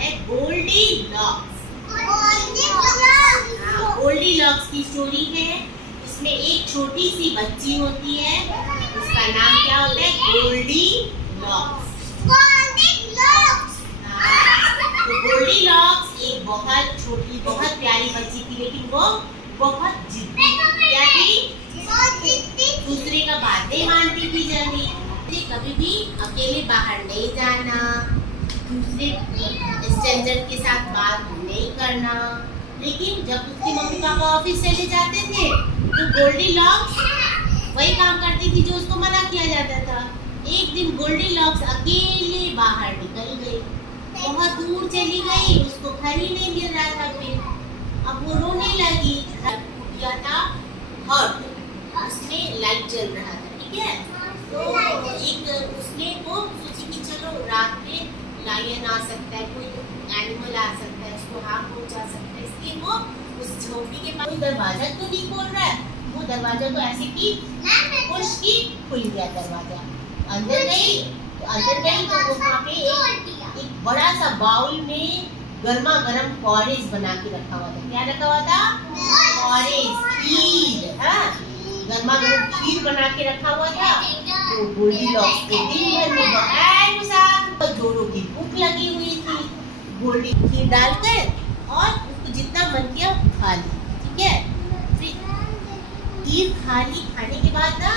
है Goldy locks. Goldy locks की story है। इसमें एक छोटी सी बच्ची होती है, उसका नाम क्या होता है? गोल्डी लॉक्स। तो गोल्डी लॉक्स एक बहुत छोटी बहुत प्यारी बच्ची थी, लेकिन वो बहुत जिद्दी क्या थी? दूसरे का बात नहीं मानती थी जल्दी। कभी भी अकेले बाहर नहीं जाना, दूसरे स्ट्रेंजर के साथ बात नहीं करना। लेकिन जब उसके मम्मी पापा ऑफिस चले जाते थे तो गोल्डी लॉक्स वही काम करती थी जो उसको मना किया जाता था। एक दिन गोल्डी लॉक्स अकेले बाहर निकल गई, बहुत दूर चली गई, उसको घर ही नहीं मिल रहा था। फिर अब वो रोने लगी। कुटिया था हॉट, उसमें लाइट जल रहा था, ठीक है। तो एक उसने वो सोची कि चलो रात में लायन आ सकता है, कोई एनिमल आ सकता है, उसको हाथ पहुंचा सकता है, इसलिए वो उस झोपड़ी के पास दरवाजा तो नहीं खोल रहा है, वो दरवाजा को ऐसे की पुश की, खुल गया दरवाजा। अंदर गई तो वहाँ पे एक बड़ा सा बाउल में गर्मा गर्म पॉरेज बना के रखा हुआ था। क्या रखा हुआ था? पॉरेज, खीर। गर्मा गर्म खीर बना के रखा हुआ था। तो गोल्डी लॉक्स के दिन भर में जोरों की भूख लगी हुई थी। गोल्डी खीर डालकर और उसको जितना मन किया खा ली, ठीक है। फिर खीर खा ली, खाने के बाद ना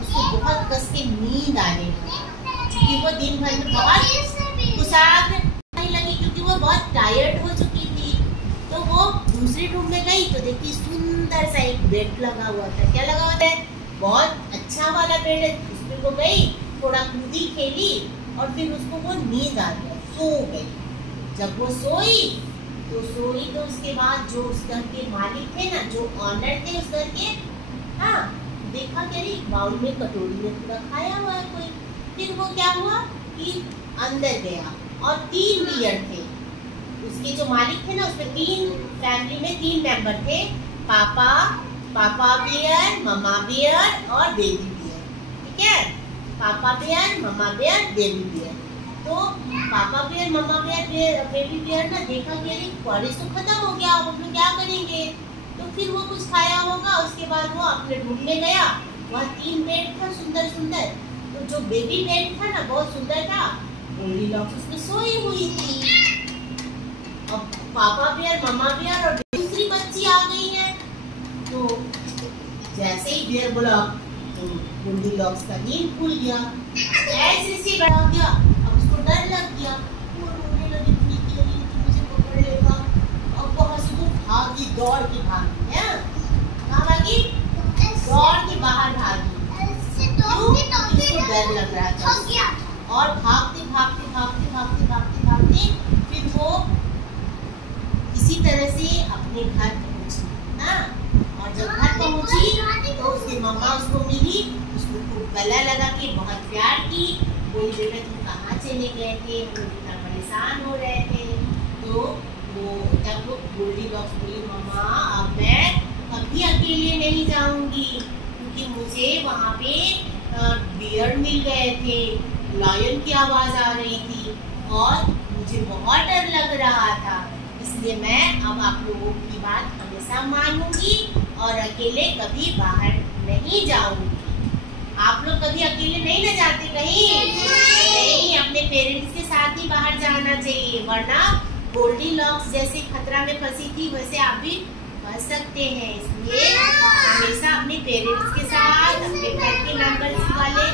उसको बहुत कस के नींद आने लगी, क्योंकि वो दिन भर में बहुत कुसाग लगी, क्योंकि वो बहुत टायर्ड हो चुकी थी। तो वो दूसरे रूम में गई तो देखी सुंदर सा एक बेड लगा हुआ था। क्या लगा हुआ था? बहुत अच्छा वाला बेड है। उसमें वो गई, थोड़ा कूदी खेली और फिर उसको वो नींद आ गया, सो गई। जब वो सोई तो उसके बाद जो उस घर के मालिक थे ना, जो ऑनर थे उस घर के, देखा कि अरे बाउल में कटोरी में पूरा खाया हुआ है कोई। फिर वो क्या हुआ कि अंदर गया और 3 बियर थे। उसके जो मालिक थे ना, उसमें 3 फैमिली में 3 मेंबर थे, पापा बियर, मम्मा बियर और बेबी बियर, ठीक है। पापा बियर, मम्मा बियर, बेबी बियर। तो पापा बियर, मम्मा बियर, बेबी बियर ना देखा कि अरे पॉरेज तो खत्म हो गया, अब हम लोग क्या करेंगे। तो फिर वो कुछ खाया होगा, उसके बाद वो अपने रूम में गया। वहाँ 3 बेड था सुंदर सुंदर। तो जो बेबी बेड था ना बहुत सुंदर था, गोल्डी लॉक्स उसमें सोई हुई थी। अब पापा बियर, मम्मा बियर और दूसरी बच्ची आ गई है। तो जैसे ही बियर बोला तो गोल्डी लॉक्स का नींद खुल गया, ऐसे बैठा गया। अब उसको डर लग गया, वो रोने लगी कि मुझे पकड़ लेगा। अब वहाँ से वो भागी, दौड़ के भागी है। कहाँ भागी? दौड़ के बाहर भागी। इसको डर लग रहा था और भागते फिर वो इसी तरह से अपने घर पहुंची ना। और जब घर पहुंची तो उसकी मम्मा उसको मिली, उसको खूब गला लगा के बहुत प्यार की। बोली बेटा तुम कहाँ चले गए थे, हम लोग इतना परेशान हो रहे थे। तो वो जब वो गोल्डी लॉक्स बोली मम्मा अब मैं कभी अकेले नहीं जाऊंगी, क्योंकि मुझे वहाँ पे बियर मिल गए थे, लायन की आवाज आ रही थी और मुझे बहुत डर लग रहा था। इसलिए मैं अब आप लोगों की बात हमेशा मानूंगी और अकेले कभी बाहर नहीं जाऊंगी। आप लोग कभी अकेले नहीं ना जाते कहीं? नहीं, अपने पेरेंट्स के साथ ही बाहर जाना चाहिए, वरना गोल्डी लॉक्स जैसे खतरा में फंसी थी वैसे आप भी फंस सकते हैं। इसलिए हमेशा अपने पेरेंट्स के साथ, अपने घर के मेंबर्स वाले,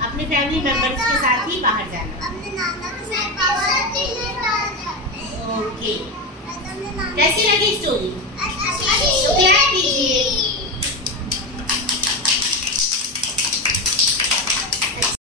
अपने फैमिली मेंबर्स के साथ ही बाहर जाना। ओके, कैसी लगी स्टोरी?